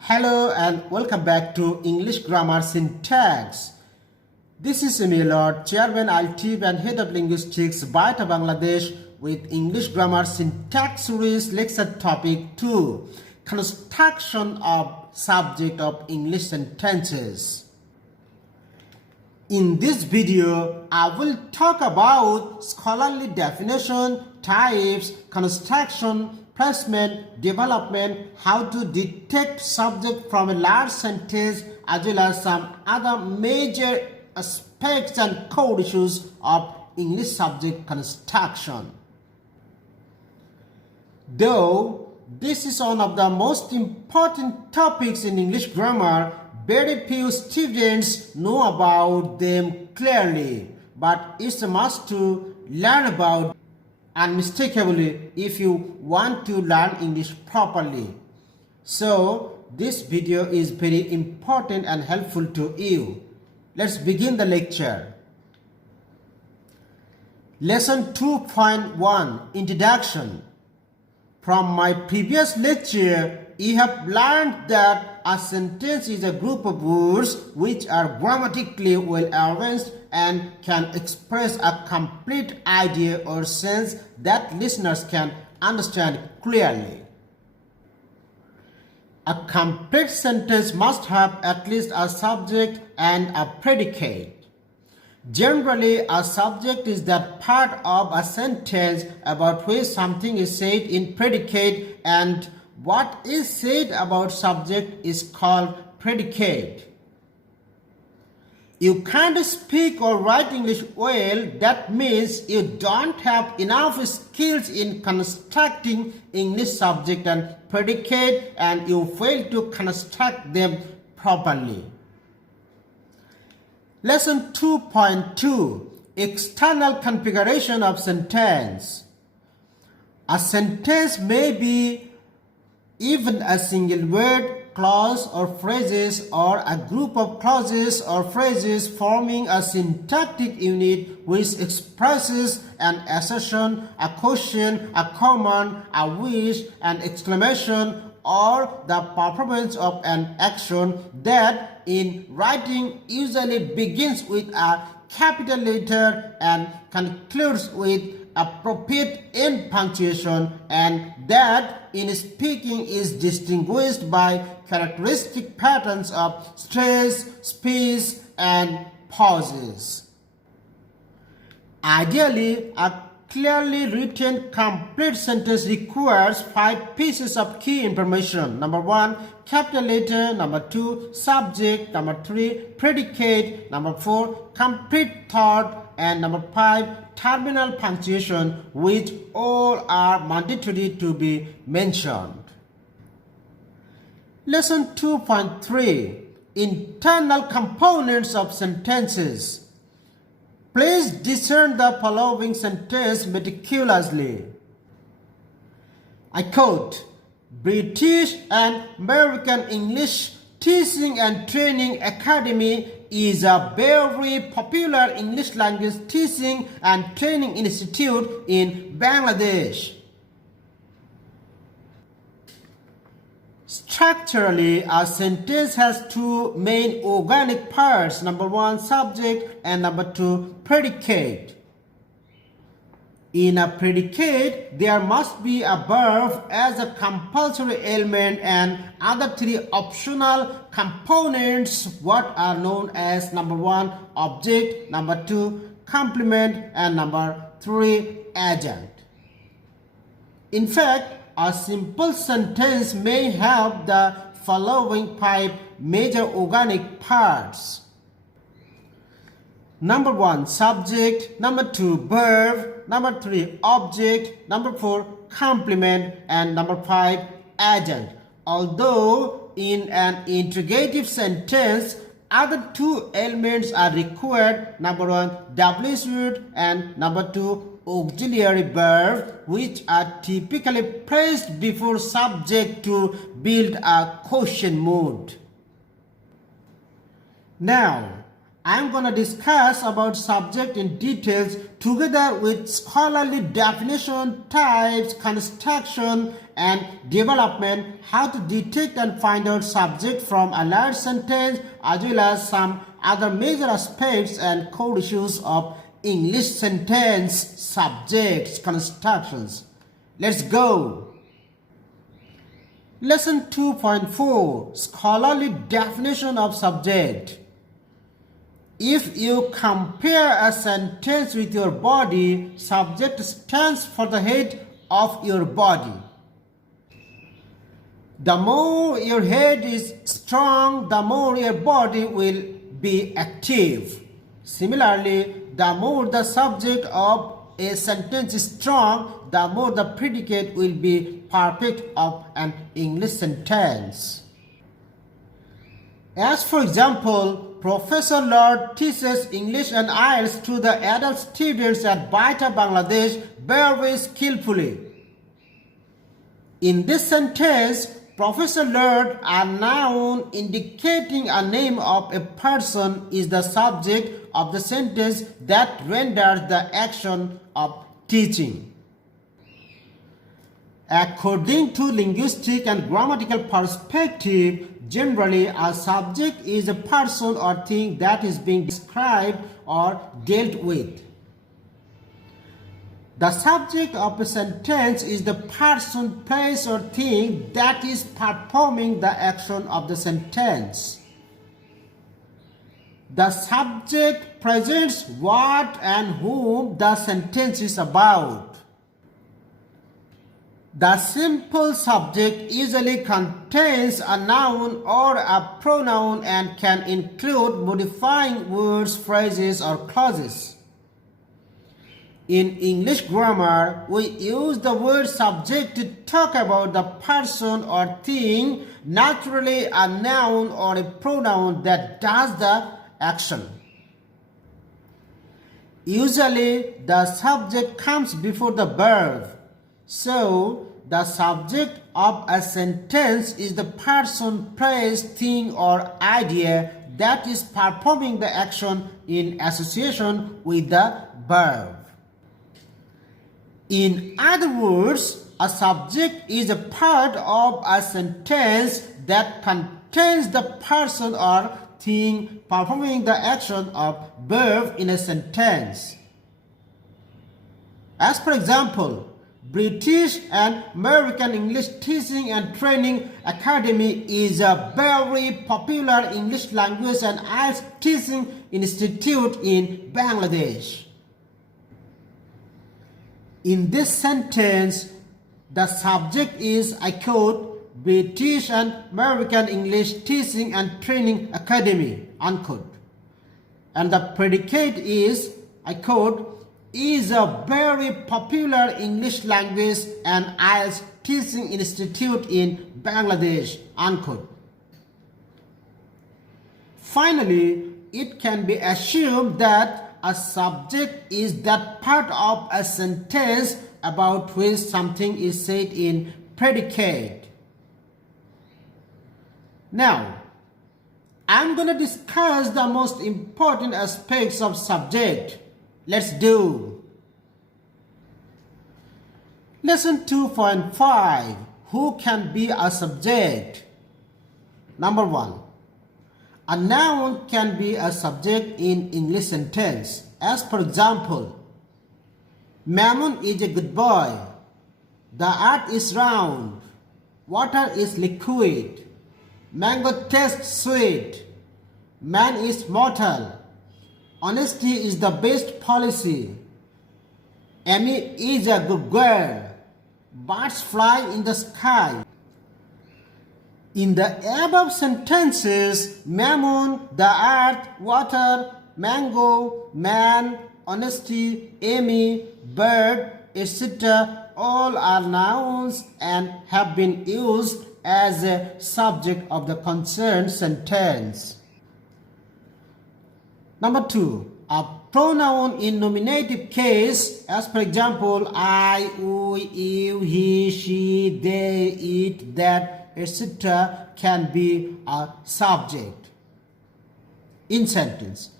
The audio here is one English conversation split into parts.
Hello and welcome back to English Grammar Syntax. This is Multiole, Chairman Int'l and Head of Linguistics, Bita Bangladesh with English Grammar Syntax Series Lecture Topic 2, Construction of Subject of English Sentences. In this video, I will talk about scholarly definition, types, construction, placement, development, how to detect subject from a large sentence, as well as some other major aspects and core issues of English subject construction. Though this is one of the most important topics in English grammar, very few students know about them clearly, but it's a must to learn about unmistakably if you want to learn English properly. So this video is very important and helpful to you. Let's begin the lecture. Lesson 2.1 Introduction. From my previous lecture, you have learned that a sentence is a group of words which are grammatically well arranged and can express a complete idea or sense that listeners can understand clearly. A complete sentence must have at least a subject and a predicate. Generally, a subject is that part of a sentence about which something is said in predicate, and what is said about subject is called predicate. You can't speak or write English well, that means you don't have enough skills in constructing English subject and predicate, and you fail to construct them properly. Lesson 2.2 External configuration of sentence. A sentence may be even a single word, clause or phrases, or a group of clauses or phrases forming a syntactic unit which expresses an assertion, a question, a command, a wish, an exclamation, or the performance of an action that in writing usually begins with a capital letter and concludes with appropriate end punctuation, and that in speaking is distinguished by characteristic patterns of stress, space, and pauses. Ideally, a clearly written complete sentence requires 5 pieces of key information. Number 1, capital letter. Number 2, subject. Number 3, predicate. Number 4, complete thought. And number 5, terminal punctuation, which all are mandatory to be mentioned. Lesson 2.3 Internal components of sentences. Please discern the following sentence meticulously. I quote, British and American English Teaching and Training Academy is a very popular English language teaching and training institute in Bangladesh. Structurally, a sentence has 2 main organic parts. Number 1, subject, and number 2, predicate. In a predicate, there must be a verb as a compulsory element and other 3 optional components, what are known as number 1, object, number 2, complement, and number 3, agent. In fact, a simple sentence may have the following 5 major organic parts. Number 1, subject. Number 2, verb. Number 3, object. Number 4, complement. And number 5, agent. Although in an interrogative sentence, other 2 elements are required. Number 1, WH word, and number 2, auxiliary verb, which are typically placed before subject to build a question mood. Now, I'm going to discuss about subject in details together with scholarly definition, types, construction and development, how to detect and find out subject from a large sentence, as well as some other major aspects and core issues of English sentence subjects constructions. Let's go. Lesson 2.4, Scholarly definition of subject. If you compare a sentence with your body, subject stands for the head of your body. The more your head is strong, the more your body will be active. Similarly, the more the subject of a sentence is strong, the more the predicate will be perfect of an English sentence. As for example, Professor Lord teaches English and IELTS to the adult students at Baita, Bangladesh very skillfully. In this sentence, Professor Lord, a noun indicating a name of a person, is the subject of the sentence that renders the action of teaching. According to linguistic and grammatical perspective, generally a subject is a person or thing that is being described or dealt with. The subject of a sentence is the person, place or thing that is performing the action of the sentence. The subject presents what and whom the sentence is about. The simple subject usually contains a noun or a pronoun and can include modifying words, phrases, or clauses. In English grammar, we use the word subject to talk about the person or thing, naturally a noun or a pronoun that does the action. Usually, the subject comes before the verb. So, the subject of a sentence is the person, place, thing, or idea that is performing the action in association with the verb. In other words, a subject is a part of a sentence that contains the person or thing performing the action of verb in a sentence. As for example, British and American English Teaching and Training Academy is a very popular English language and IELTS teaching institute in Bangladesh. In this sentence, the subject is, I quote, British and American English Teaching and Training Academy, unquote. And the predicate is, I quote, is a very popular English language and IELTS teaching institute in Bangladesh, unquote. Finally, it can be assumed that a subject is that part of a sentence about which something is said in predicate. Now, I'm going to discuss the most important aspects of subject. Let's do. Lesson 2.5, Who can be a subject? Number 1. A noun can be a subject in English sentence. As for example, Mamun is a good boy. The earth is round. Water is liquid. Mango tastes sweet. Man is mortal. Honesty is the best policy. Amy is a good girl. Birds fly in the sky. In the above sentences, Mamun, the earth, water, mango, man, honesty, Amy, bird, etc. all are nouns and have been used as a subject of the concerned sentence. Number 2, a pronoun in nominative case, as for example, I, we, you, he, she, they, it, that, etc. can be a subject in sentence.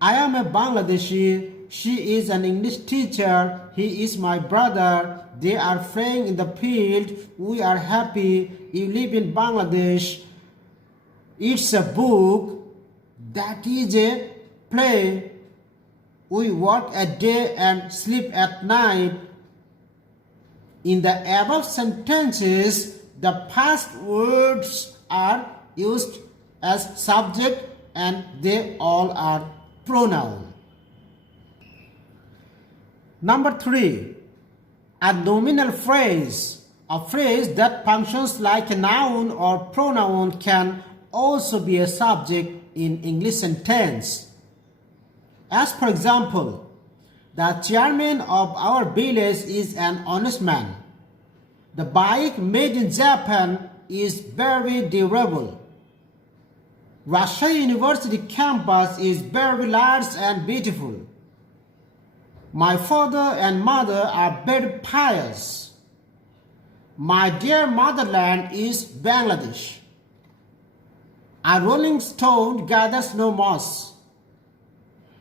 I am a Bangladeshi. She is an English teacher. He is my brother. They are playing in the field. We are happy. You live in Bangladesh. It's a book. That is a play. We work at day and sleep at night. In the above sentences, the past words are used as subject and they all are pronoun. Number 3, a nominal phrase. A phrase that functions like a noun or pronoun can also be a subject in English sentence. As for example, the chairman of our village is an honest man. The bike made in Japan is very durable. Russia University campus is very large and beautiful. My father and mother are very pious. My dear motherland is Bangladesh. A rolling stone gathers no moss.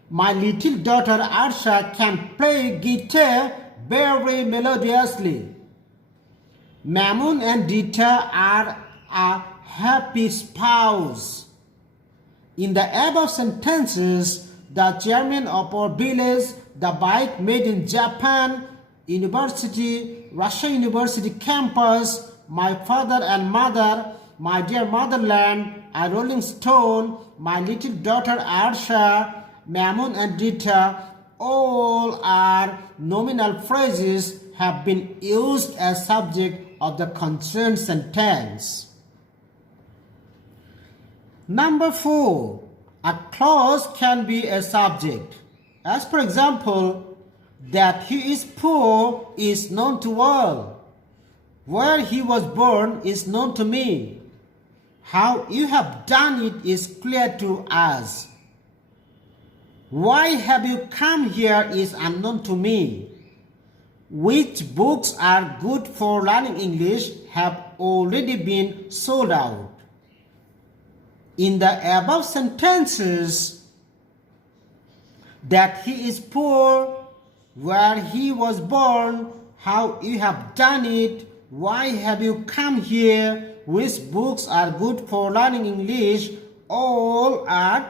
My little daughter Arsha can play guitar very melodiously. Mamun and Dita are a happy spouse. In the above sentences, the chairman of our village, the bike made in Japan, university, Russia University campus, my father and mother, my dear motherland, a rolling stone, my little daughter Arsha, Mamun and Dita, all are nominal phrases have been used as subject of the concerned sentence. Number 4, a clause can be a subject. As for example, that he is poor is known to all. Where he was born is known to me. How you have done it is clear to us. Why have you come here is unknown to me. Which books are good for learning English have already been sold out. In the above sentences, that he is poor, where he was born, how you have done it, why have you come here, which books are good for learning English, all are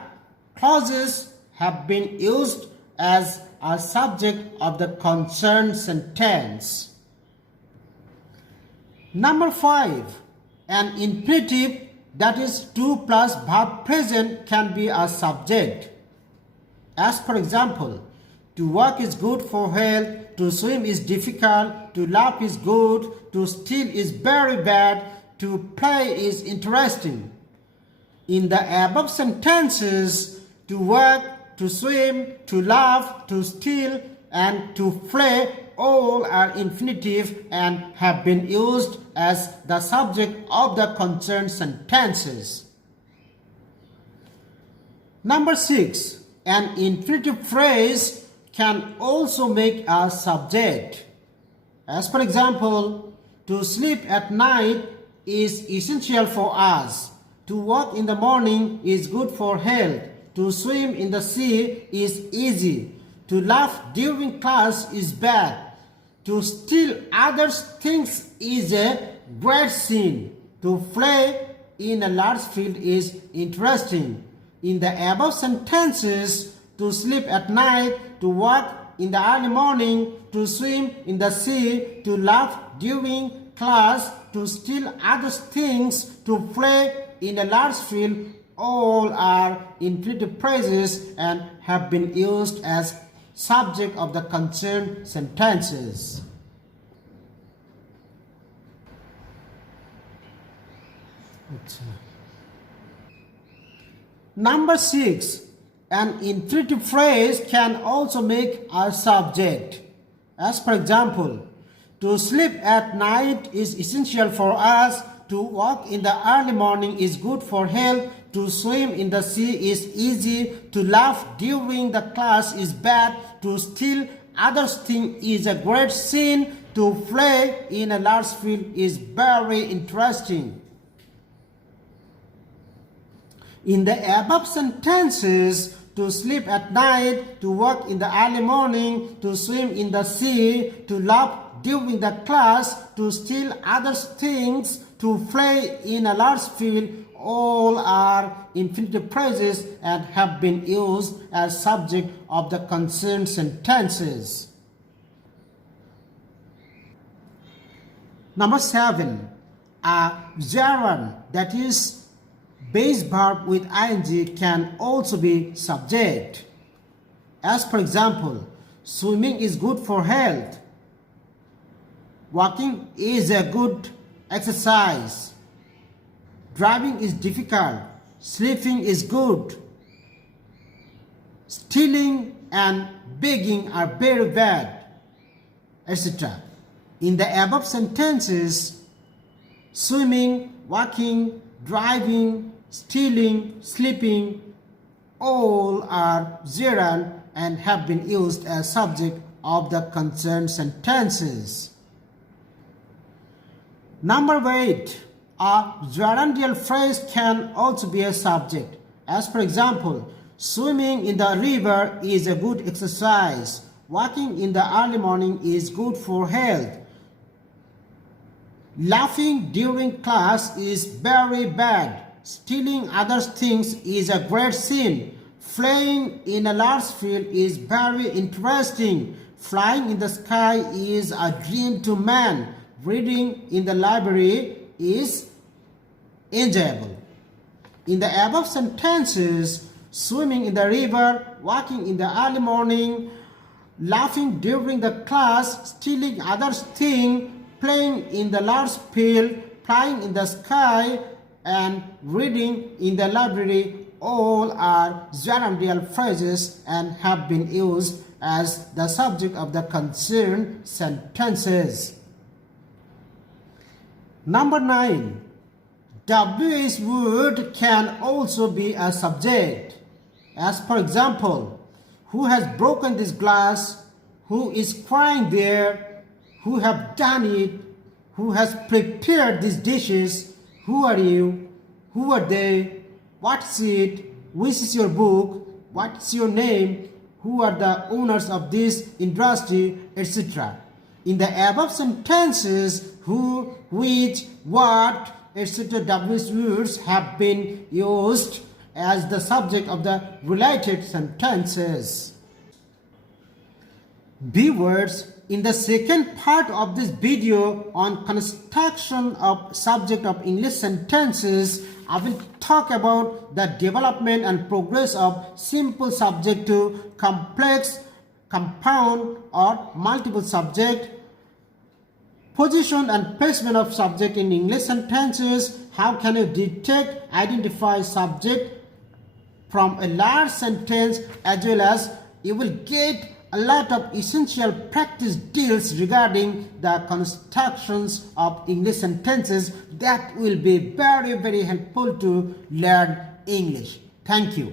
clauses have been used as a subject of the concerned sentence. Number 5, an infinitive, that is to plus verb present, can be a subject. As for example, to work is good for health, to swim is difficult, to laugh is good, to steal is very bad, to play is interesting. In the above sentences, to work, to swim, to laugh, to steal, and to play all are infinitive and have been used as the subject of the concerned sentences. Number 6, an infinitive phrase can also make a subject. As for example, to sleep at night is essential for us. To walk in the morning is good for health. To swim in the sea is easy. To laugh during class is bad. To steal others' things is a great sin. To play in a large field is interesting. In the above sentences, to sleep at night, to walk in the early morning, to swim in the sea, to laugh during class, to steal others' things, to play in a large field, all are infinitive phrases and have been used as subject of the concerned sentences. Number 6, an infinitive phrase can also make a subject. As for example, to sleep at night is essential for us. To walk in the early morning is good for health. To swim in the sea is easy. To laugh during the class is bad. To steal others' things is a great sin. To play in a large field is very interesting. In the above sentences, to sleep at night, to work in the early morning, to swim in the sea, to laugh during the class, to steal others' things, to play in a large field, all are infinitive phrases and have been used as subject of the concerned sentences. Number 7. A gerund, that is base verb with ing, can also be subject. As for example, swimming is good for health. Walking is a good exercise. Driving is difficult. Sleeping is good. Stealing and begging are very bad, etc. In the above sentences, swimming, walking, driving, stealing, sleeping, all are gerund and have been used as subject of the concerned sentences. Number 8. A gerundial phrase can also be a subject. As for example, swimming in the river is a good exercise. Walking in the early morning is good for health. Laughing during class is very bad. Stealing others' things is a great sin. Flying in a large field is very interesting. Flying in the sky is a dream to man. Reading in the library is enjoyable. In the above sentences, swimming in the river, walking in the early morning, laughing during the class, stealing others' things, playing in the large field, flying in the sky, and reading in the library, all are gerundial phrases and have been used as the subject of the concerned sentences. Number 9. WH word can also be a subject. As for example, who has broken this glass? Who is crying there? Who have done it? Who has prepared these dishes? Who are you? Who are they? What's it? Which is your book? What's your name? Who are the owners of this industry, etc. In the above sentences, who, which, what, etc. WH words have been used as the subject of the related sentences. Viewers, in the second part of this video on construction of subject of English sentences, I will talk about the development and progress of simple subject to complex, compound or multiple subject, position and placement of subject in English sentences, how can you detect, identify subject from a large sentence, as well as you will get a lot of essential practice deals regarding the constructions of English sentences that will be very, very helpful to learn English. Thank you.